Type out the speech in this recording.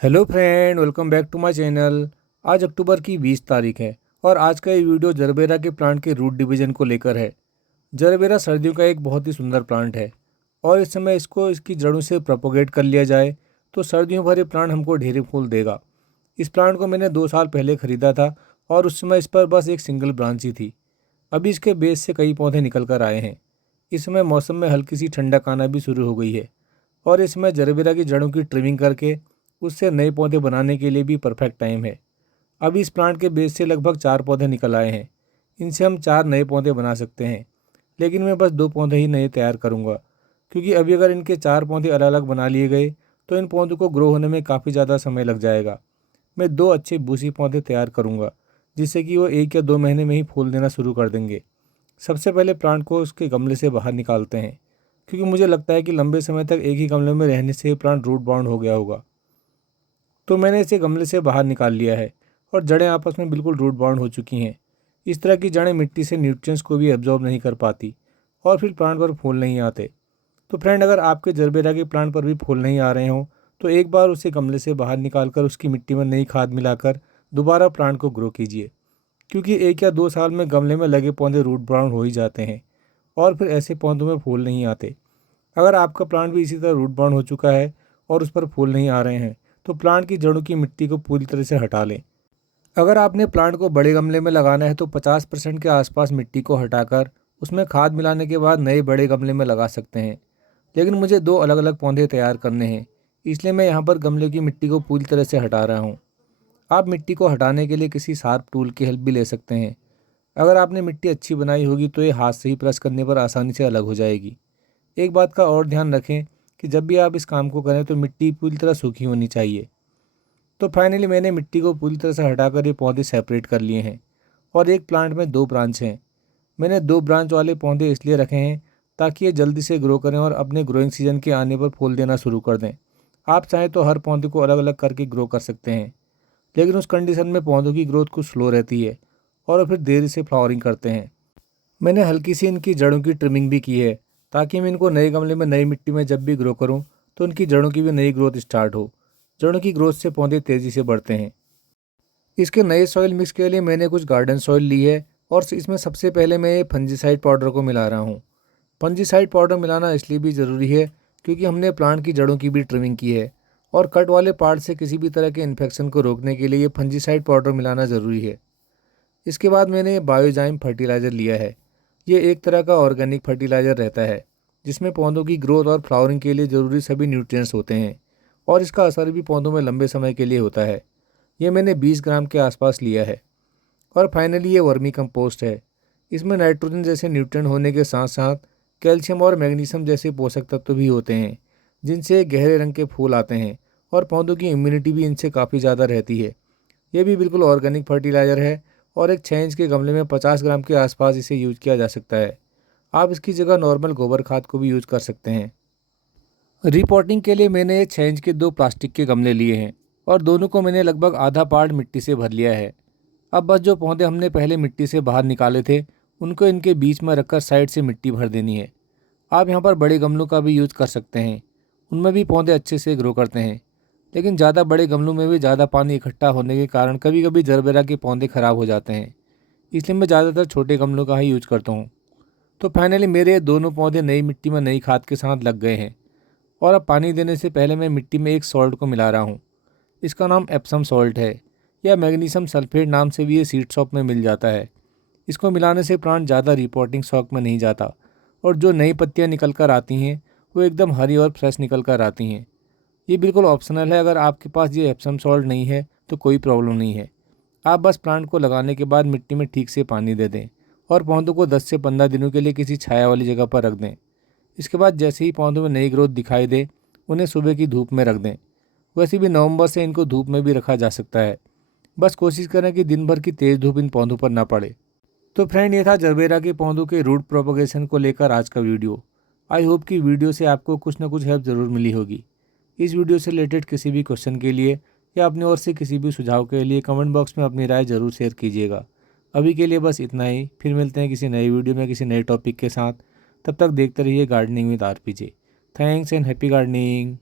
Hello friend, welcome back to my channel. आज अक्टूबर की 20 तारीख है और आज का ये वीडियो जरबेरा के प्लांट के रूट डिवीजन को लेकर है। जरबेरा सर्दियों का एक बहुत ही सुंदर प्लांट है और इस समय इसको इसकी जड़ों से प्रोपोगेट कर लिया जाए तो सर्दियों भर ये प्लांट हमको ढेर फूल देगा। इस प्लांट को मैंने 2 साल पहले ख़रीदा था और उस समय इस पर बस एक सिंगल ब्रांच ही थी। अभी इसके बेस से कई पौधे निकल कर आए हैं। इस समय मौसम में हल्की सी ठंडक आना भी शुरू हो गई है और इसमें जरबेरा की जड़ों की ट्रिमिंग करके उससे नए पौधे बनाने के लिए भी परफेक्ट टाइम है। अभी इस प्लांट के बेस से लगभग 4 पौधे निकल आए हैं। इनसे हम 4 नए पौधे बना सकते हैं, लेकिन मैं बस 2 पौधे ही नए तैयार करूँगा, क्योंकि अभी अगर इनके 4 पौधे अलग अलग बना लिए गए तो इन पौधों को ग्रो होने में काफ़ी ज़्यादा समय लग जाएगा। मैं 2 अच्छे बूसी पौधे तैयार करूँगा, जिससे कि वो 1 या 2 महीने में ही फूल देना शुरू कर देंगे। सबसे पहले प्लांट को उसके गमले से बाहर निकालते हैं, क्योंकि मुझे लगता है कि लंबे समय तक एक ही गमले में रहने से प्लांट रूट बाउंड हो गया होगा। तो मैंने इसे गमले से बाहर निकाल लिया है और जड़ें आपस में बिल्कुल रूट बाउंड हो चुकी हैं। इस तरह की जड़ें मिट्टी से न्यूट्रिएंट्स को भी एब्जॉर्ब नहीं कर पाती और फिर प्लांट पर फूल नहीं आते। तो फ्रेंड, अगर आपके जरबेरा के प्लांट पर भी फूल नहीं आ रहे हों तो एक बार उसे गमले से बाहर निकाल कर उसकी मिट्टी में नई खाद मिलाकर दोबारा प्लांट को ग्रो कीजिए, क्योंकि 1 या 2 साल में गमले में लगे पौधे रूट बाउंड हो ही जाते हैं और फिर ऐसे पौधों में फूल नहीं आते। अगर आपका प्लांट भी इसी तरह रूट बाउंड हो चुका है और उस पर फूल नहीं आ रहे हैं तो प्लांट की जड़ों की मिट्टी को पूरी तरह से हटा लें। अगर आपने प्लांट को बड़े गमले में लगाना है तो 50% के आसपास मिट्टी को हटाकर उसमें खाद मिलाने के बाद नए बड़े गमले में लगा सकते हैं। लेकिन मुझे 2 अलग अलग पौधे तैयार करने हैं, इसलिए मैं यहाँ पर गमले की मिट्टी को पूरी तरह से हटा रहा हूँ। आप मिट्टी को हटाने के लिए किसी शार्प टूल की हेल्प भी ले सकते हैं। अगर आपने मिट्टी अच्छी बनाई होगी तो ये हाथ से ही प्रेस करने पर आसानी से अलग हो जाएगी। एक बात का और ध्यान रखें कि जब भी आप इस काम को करें तो मिट्टी पूरी तरह सूखी होनी चाहिए। तो फाइनली मैंने मिट्टी को पूरी तरह से हटाकर ये पौधे सेपरेट कर लिए हैं और एक प्लांट में 2 ब्रांच हैं। मैंने 2 ब्रांच वाले पौधे इसलिए रखे हैं ताकि ये जल्दी से ग्रो करें और अपने ग्रोइंग सीजन के आने पर फूल देना शुरू कर दें। आप चाहें तो हर पौधे को अलग अलग करके ग्रो कर सकते हैं, लेकिन उस कंडीशन में पौधों की ग्रोथ कुछ स्लो रहती है और वो फिर देरी से फ्लावरिंग करते हैं। मैंने हल्की सी इनकी जड़ों की ट्रिमिंग भी की है ताकि मैं इनको नए गमले में नई मिट्टी में जब भी ग्रो करूं तो इनकी जड़ों की भी नई ग्रोथ स्टार्ट हो। जड़ों की ग्रोथ से पौधे तेज़ी से बढ़ते हैं। इसके नए सॉइल मिक्स के लिए मैंने कुछ गार्डन सॉइल ली है और इसमें सबसे पहले मैं ये फंजीसाइड पाउडर को मिला रहा हूँ। फंजीसाइड पाउडर मिलाना इसलिए भी ज़रूरी है क्योंकि हमने प्लांट की जड़ों की भी ट्रिमिंग की है और कट वाले पार्ट से किसी भी तरह के इन्फेक्शन को रोकने के लिए ये फंजीसाइड पाउडर मिलाना ज़रूरी है। इसके बाद मैंने बायोजाइम फर्टिलाइज़र लिया है। ये एक तरह का ऑर्गेनिक फर्टिलाइज़र रहता है जिसमें पौधों की ग्रोथ और फ्लावरिंग के लिए ज़रूरी सभी न्यूट्रिएंट्स होते हैं और इसका असर भी पौधों में लंबे समय के लिए होता है। ये मैंने 20 ग्राम के आसपास लिया है। और फाइनली ये वर्मी कंपोस्ट है। इसमें नाइट्रोजन जैसे न्यूट्रिएंट होने के साथ साथ कैल्शियम और मैग्नीशियम जैसे पोषक तत्व भी होते हैं, जिनसे गहरे रंग के फूल आते हैं और पौधों की इम्यूनिटी भी इनसे काफ़ी ज़्यादा रहती है। ये भी बिल्कुल ऑर्गेनिक फर्टिलाइज़र है और एक 6 इंच के गमले में 50 ग्राम के आसपास इसे यूज किया जा सकता है। आप इसकी जगह नॉर्मल गोबर खाद को भी यूज कर सकते हैं। रिपोर्टिंग के लिए मैंने ये 6 इंच के 2 प्लास्टिक के गमले लिए हैं और दोनों को मैंने लगभग आधा पार्ट मिट्टी से भर लिया है। अब बस जो पौधे हमने पहले मिट्टी से बाहर निकाले थे उनको इनके बीच में रखकर साइड से मिट्टी भर देनी है। आप यहाँ पर बड़े गमलों का भी यूज कर सकते हैं, उनमें भी पौधे अच्छे से ग्रो करते हैं। लेकिन ज़्यादा बड़े गमलों में भी ज़्यादा पानी इकट्ठा होने के कारण कभी कभी जरबेरा के पौधे ख़राब हो जाते हैं, इसलिए मैं ज़्यादातर छोटे गमलों का ही यूज करता हूँ। तो फाइनली मेरे ये दोनों पौधे नई मिट्टी में नई खाद के साथ लग गए हैं और अब पानी देने से पहले मैं मिट्टी में एक सॉल्ट को मिला रहा हूँ। इसका नाम एप्सम सॉल्ट है या मैग्नीशियम सल्फेट नाम से भी ये सीड शॉप में मिल जाता है। इसको मिलाने से प्लांट ज़्यादा रिपोर्टिंग शॉक में नहीं जाता और जो नई पत्तियाँ निकल कर आती हैं वो एकदम हरी और फ्रेश निकल कर आती हैं। ये बिल्कुल ऑप्शनल है, अगर आपके पास ये एप्सम सॉल्ट नहीं है तो कोई प्रॉब्लम नहीं है। आप बस प्लांट को लगाने के बाद मिट्टी में ठीक से पानी दे दें और पौधों को 10 से 15 दिनों के लिए किसी छाया वाली जगह पर रख दें। इसके बाद जैसे ही पौधों में नई ग्रोथ दिखाई दे उन्हें सुबह की धूप में रख दें। वैसे भी नवंबर से इनको धूप में भी रखा जा सकता है। बस कोशिश करें कि दिन भर की तेज़ धूप इन पौधों पर ना पड़े। तो फ्रेंड, ये था जरबेरा के पौधों के रूट प्रोपगेशन को लेकर आज का वीडियो। आई होप कि वीडियो से आपको कुछ ना कुछ हेल्प ज़रूर मिली होगी। इस वीडियो से रिलेटेड किसी भी क्वेश्चन के लिए या अपनी ओर से किसी भी सुझाव के लिए कमेंट बॉक्स में अपनी राय ज़रूर शेयर कीजिएगा। अभी के लिए बस इतना ही, फिर मिलते हैं किसी नई वीडियो में किसी नए टॉपिक के साथ। तब तक देखते रहिए gardening with RPJ. Thanks and happy gardening.